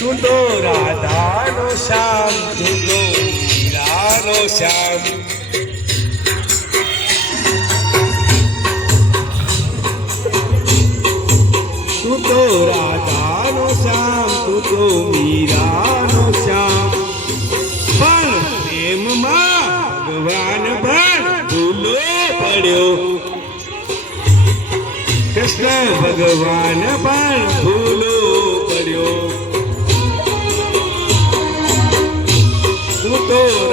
તું તો રાધાનો શ્યામ, તું તો મીરાનો શ્યામ. તું તો રાધાનો શ્યામ, તું તો મીરાનો શ્યામ. પણ પ્રેમમાં ભગવાન પણ ભૂલો પડ્યો. કૃષ્ણ ભગવાન પણ ભૂલો પડ્યો. તું તો